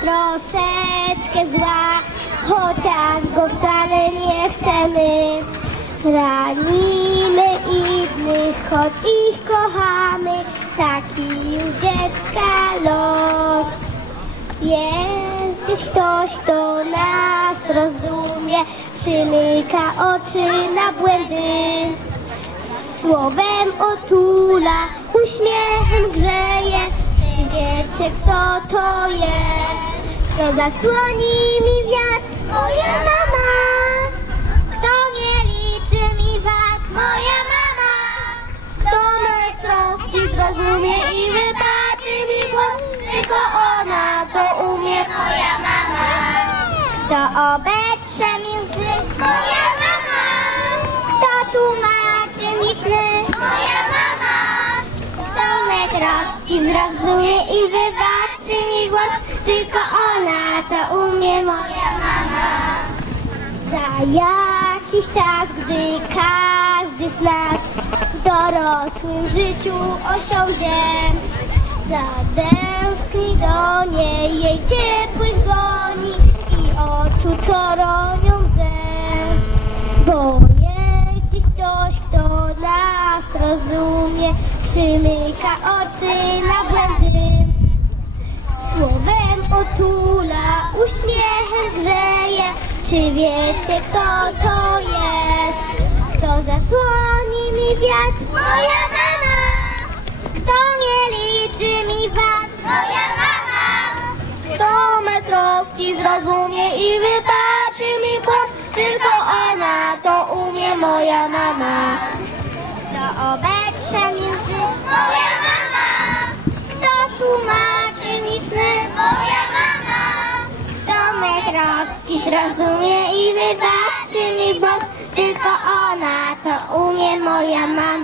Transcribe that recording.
troszeczkę zła, chociaż go wcale nie chcemy. Ranimy innych, choć ich kochamy, taki już dziecka los. Jest gdzieś ktoś, kto nas rozumie, przymyka oczy na błędy. Słowem otula, kto to jest? Kto zasłoni mi wiatr? Me troski zrozumie i wybaczy mi błąd? Tylko ona to umie, moja mama. Za jakiś czas, gdy każdy z nas w dorosłym życiu osiądzie, zatęskni do niej jej ciepłych dłoni i oczu, co ronią łzę. Bo jest ktoś, kto nas rozumie, przymyka oczy na błędy. Słowem otula, uśmiechem grzeje. Czy wiecie, kto to jest? Kto zasłoni mi wiatr? Moja mama! Kto nie liczy mi wad? Moja mama! Kto me troski zrozumie i wybaczy mi błąd? Tylko ona to umie, moja mama. Kto obetrze zrozumie i wybaczy mi błąd? Tylko ona to umie, moja mama.